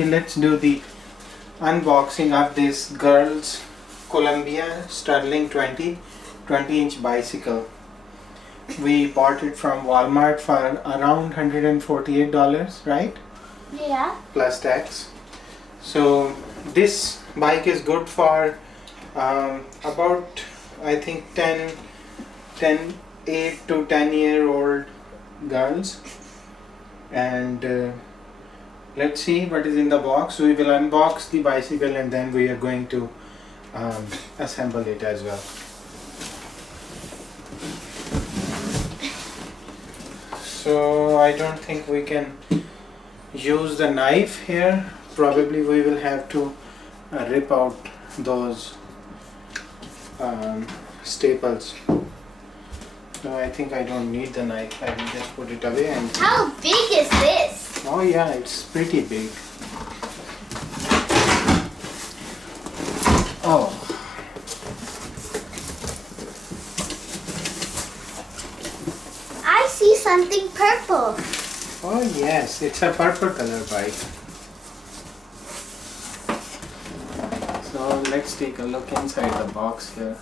Okay, let's do the unboxing of this girls Columbia Sterling 20-inch bicycle. We bought it from Walmart for around $148, right? Yeah. Plus tax. So this bike is good for about, I think, 8 to 10-year-old girls. And let's see what is in the box. We will unbox the bicycle and then we are going to assemble it as well. So I don't think we can use the knife here. Probably we will have to rip out those staples. So I think I don't need the knife. I will just put it away. And how big is this? oh yeah, it's pretty big. Oh. I see something purple. Oh yes, it's a purple color bike. So let's take a look inside the box here.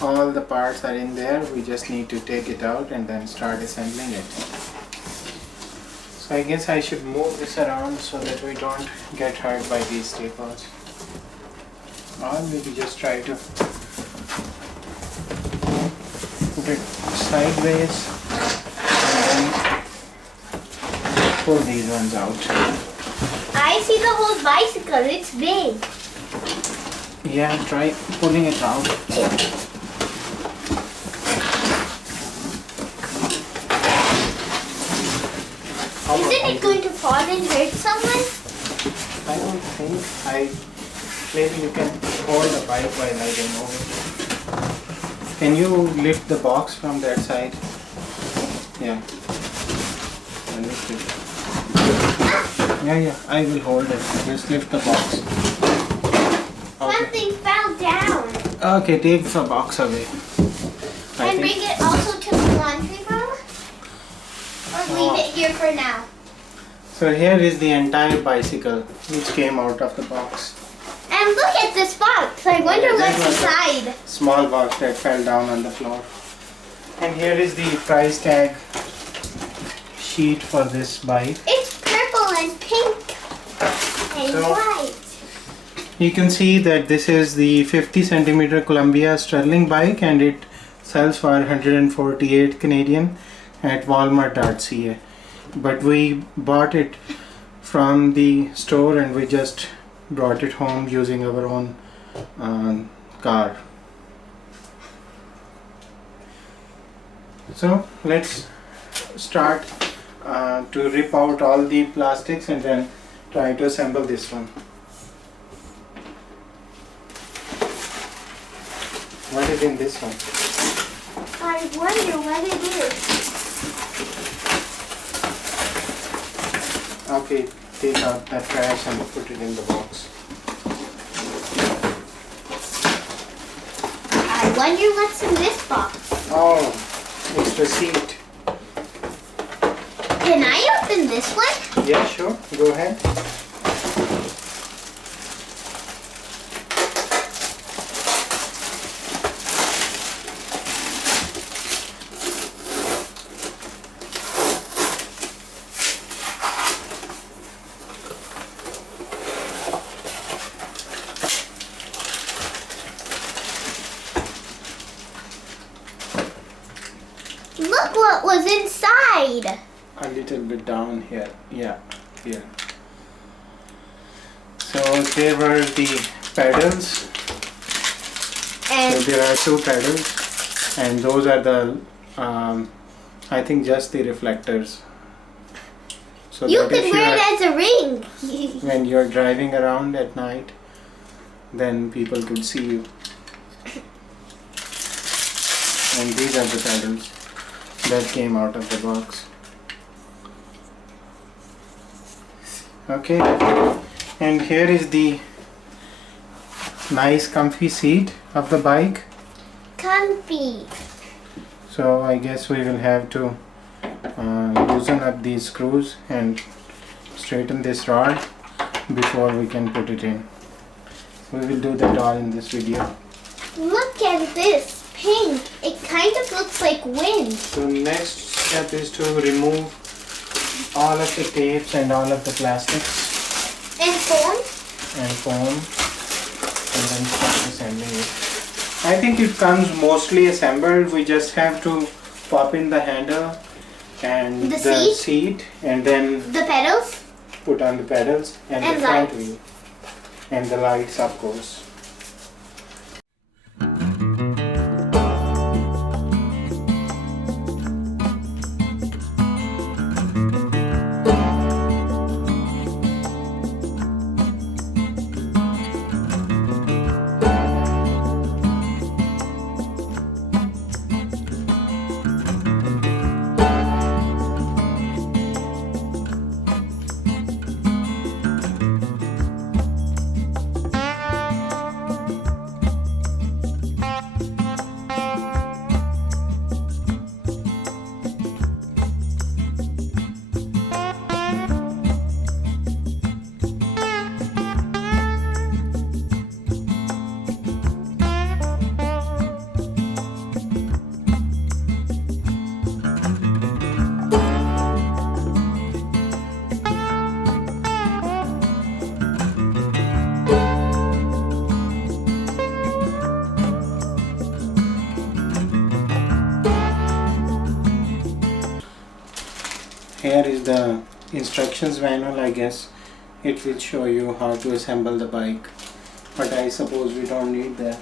All the parts are in there. We just need to take it out and then start assembling it. So I guess I should move this around so that we don't get hurt by these staples. Or maybe just try to put it sideways and then pull these ones out. I see the whole bicycle. It's big. Yeah, try pulling it out. Isn't it going to fall and hurt someone? I don't think. Maybe you can hold the bike while I remove it. Can you lift the box from that side? Yeah. I'll lift it. Yeah, I will hold it. Just lift the box. Okay. Something fell down. Okay, take the box away. And bring it also to the laundry room? Or leave it here for now? So here is the entire bicycle which came out of the box. And look at this box. I wonder what's inside. Small box that fell down on the floor. And here is the price tag sheet for this bike. It's purple and pink and white. You can see that this is the 50 centimeter Columbia Sterling bike and it sells for 148 Canadian at walmart.ca. But we bought it from the store and we just brought it home using our own car. So let's start to rip out all the plastics and then try to assemble this one. What is in this one? I wonder what it is. Okay, take out the trash and put it in the box. I wonder what's in this box. Oh, it's the seat. Can I open this one? Yeah, sure. Go ahead. Look what was inside. A little bit down here. Yeah, here. So there were the pedals. And so there are 2 pedals and those are the I think just the reflectors. So you that could if wear it as a ring. when you're driving around at night, then people could see you. And these are the pedals that came out of the box. Okay, and here is the nice comfy seat of the bike. Comfy. So I guess we will have to loosen up these screws and straighten this rod. before we can put it in. We will do that all in this video. Look at this pink. It kind of looks like wind. So next step is to remove all of the tapes and all of the plastics. And foam. And then start assembling it. I think it comes mostly assembled. We just have to pop in the handle and the seat and then the pedals. Put on the pedals and the front wheel and the lights, of course. Here is the instructions manual. I guess it will show you how to assemble the bike, but I suppose we don't need that.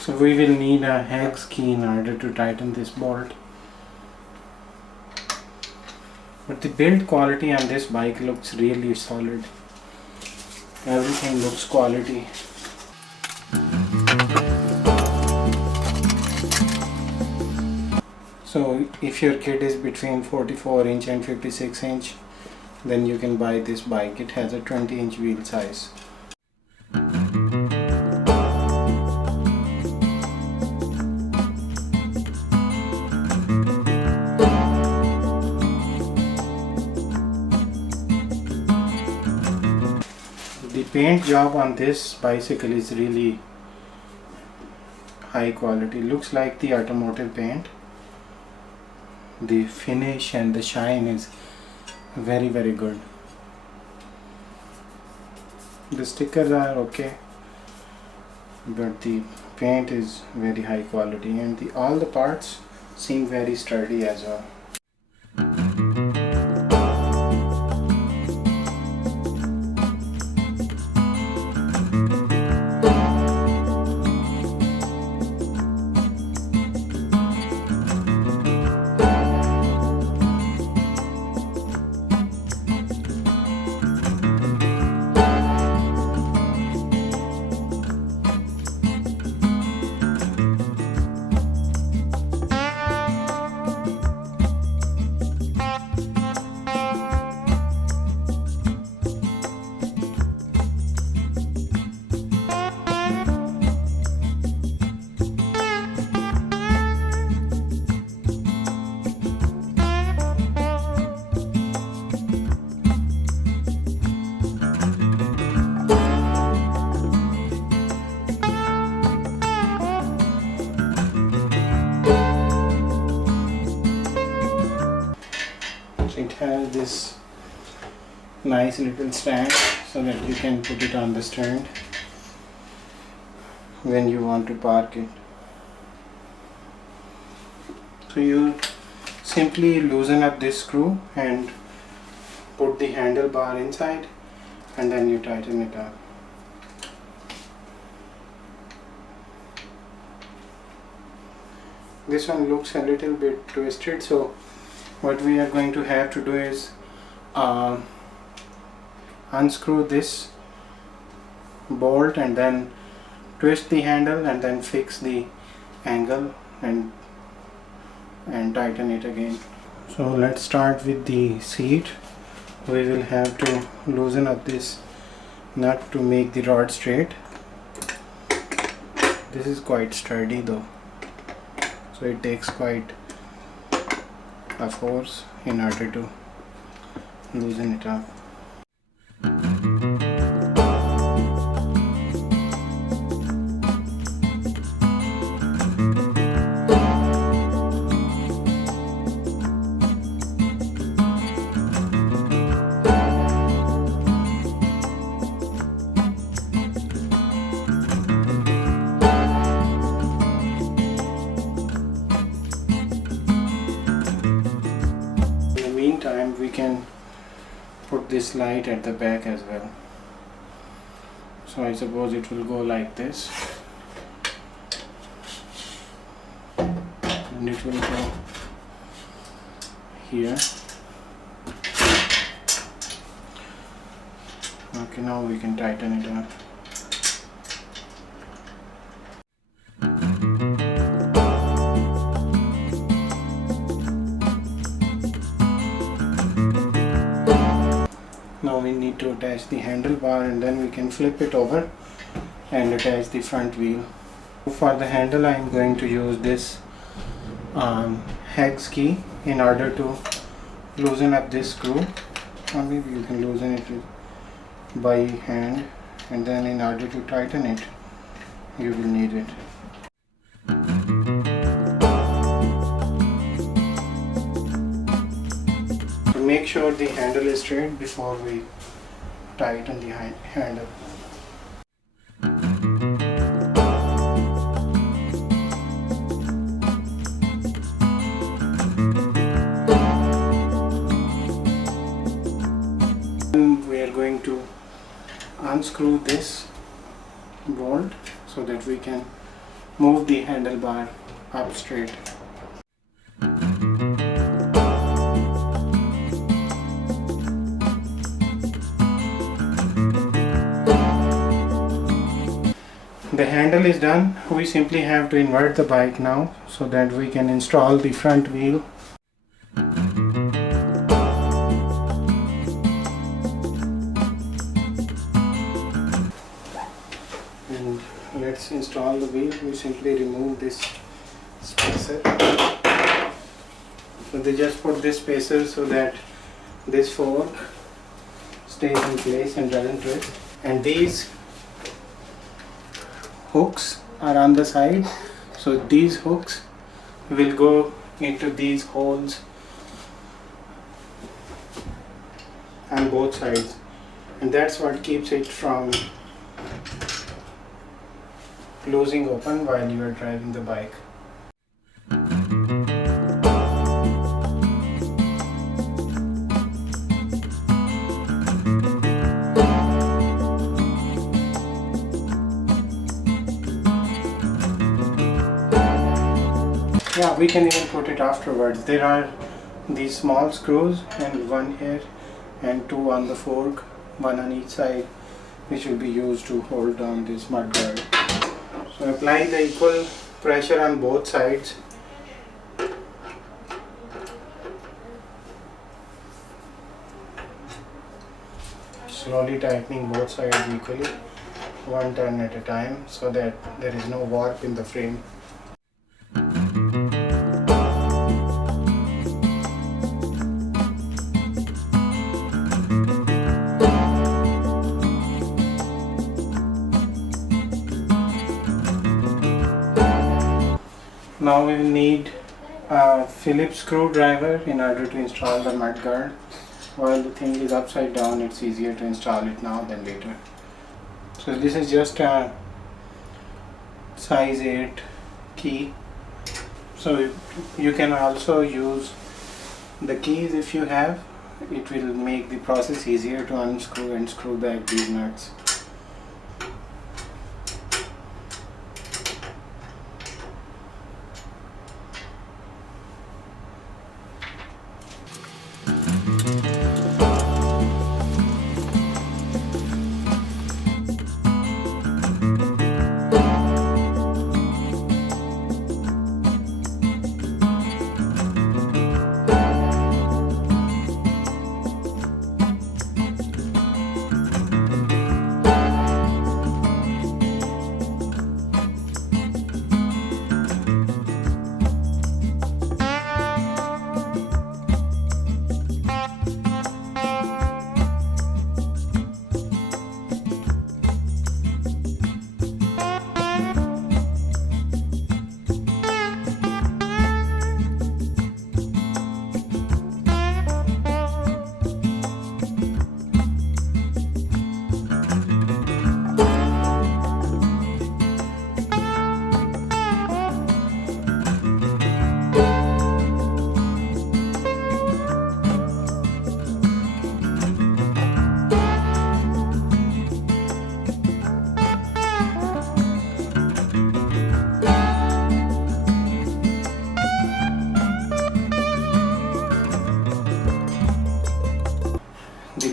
So we will need a hex key in order to tighten this bolt. But the build quality on this bike looks really solid. Everything looks quality. So if your kid is between 44" and 56", then you can buy this bike. It has a 20" wheel size. The paint job on this bicycle is really high quality. Looks like the automotive paint. The finish and the shine is very good. The stickers are okay, but the paint is very high quality, and all the parts seem very sturdy as well. It has this nice little stand so that you can put it on the stand when you want to park it. So you simply loosen up this screw and put the handlebar inside, and then you tighten it up. This one looks a little bit twisted, so what we are going to have to do is unscrew this bolt and then twist the handle and then fix the angle and tighten it again. So let's start with the seat. We will have to loosen up this nut to make the rod straight. This is quite sturdy though, so it takes quite a force in order to loosen it up. Meantime, we can put this light at the back as well. So I suppose it will go like this and it will go here. Okay, now we can tighten it up. Now we need to attach the handlebar and then we can flip it over and attach the front wheel. For the handle I am going to use this hex key in order to loosen up this screw, or maybe you can loosen it by hand, and then in order to tighten it you will need it. Make sure the handle is straight before we tighten the handle. We are going to unscrew this bolt so that we can move the handlebar up straight. The handle is done. We simply have to invert the bike now so that we can install the front wheel. And let's install the wheel. We simply remove this spacer. So they just put this spacer so that this fork stays in place and doesn't twist. And these hooks are on the side, so these hooks will go into these holes on both sides, and that's what keeps it from closing open while you are driving the bike. Yeah, we can even put it afterwards. There are these small screws, and one here and two on the fork, one on each side, which will be used to hold down this mud guard. So apply the equal pressure on both sides. Slowly tightening both sides equally, one turn at a time, so that there is no warp in the frame. Now we will need a Phillips screwdriver in order to install the mud guard. While the thing is upside down, it's easier to install it now than later. So this is just a size 8 key. So you can also use the keys if you have. It will make the process easier to unscrew and screw back these nuts.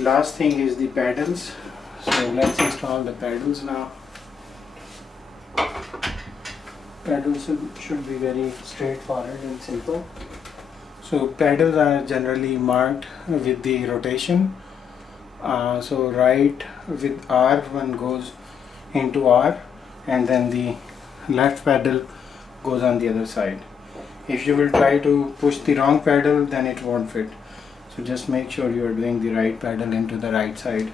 last thing is the pedals. So let's install the pedals now. Pedals should be very straightforward and simple. So pedals are generally marked with the rotation. So right with R, one goes into R, and then the left pedal goes on the other side. If you will try to push the wrong pedal, then it won't fit. So just make sure you are doing the right pedal into the right side.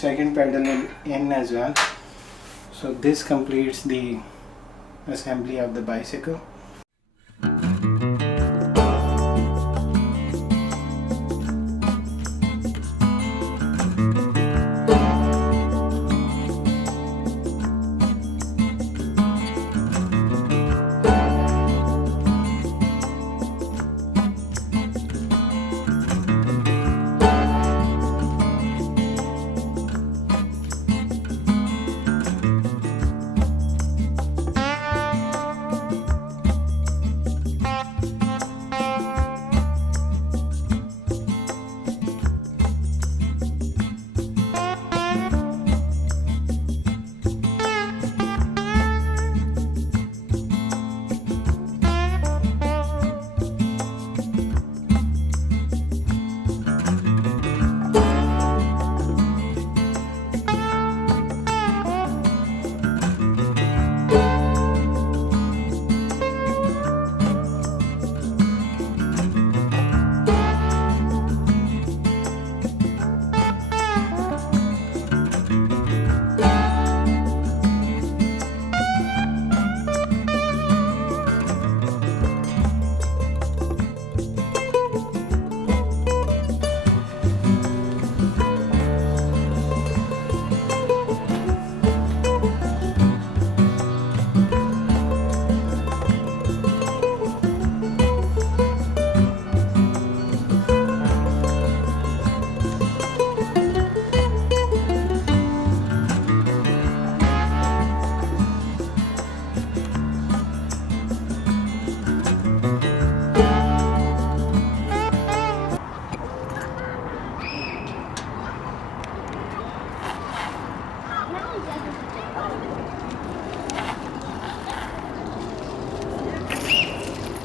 Second pedal in as well. So this completes the assembly of the bicycle.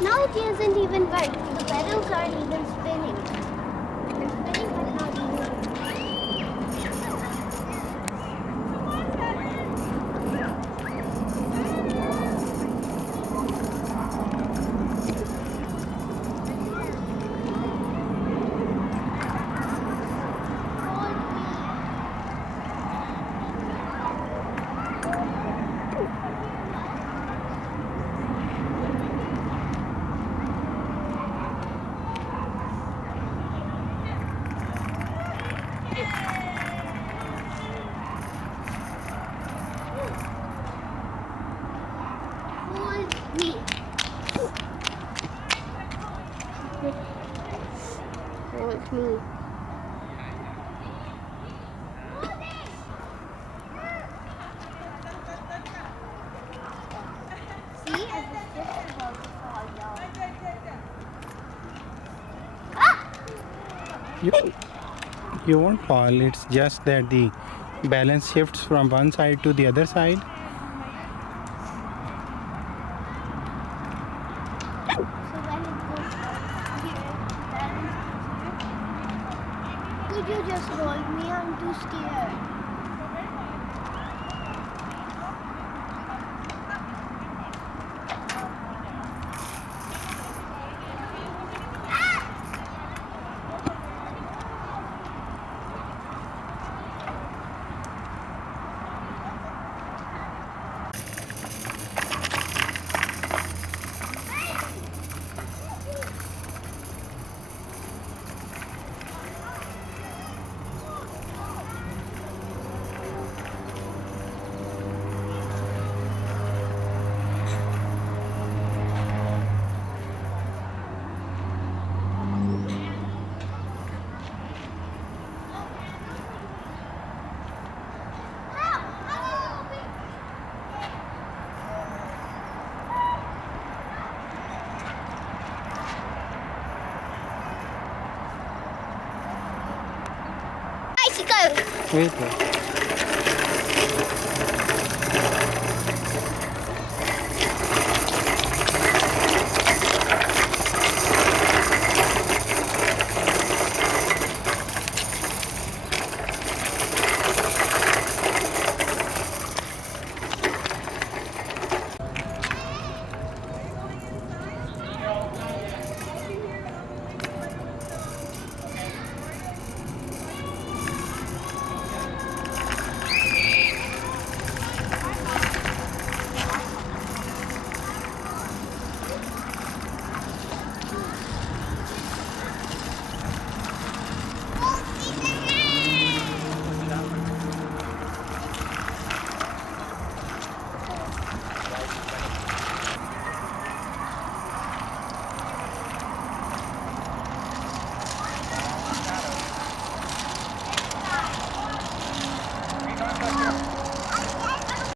Now it isn't even right. The pedals aren't even spinning. They're spinning but not Hold me. See, as the shift is about to fall down. You won't fall, it's just that the balance shifts from one side to the other side. So when it goes here, balance. Could you just roll me? I'm too scared. Wait.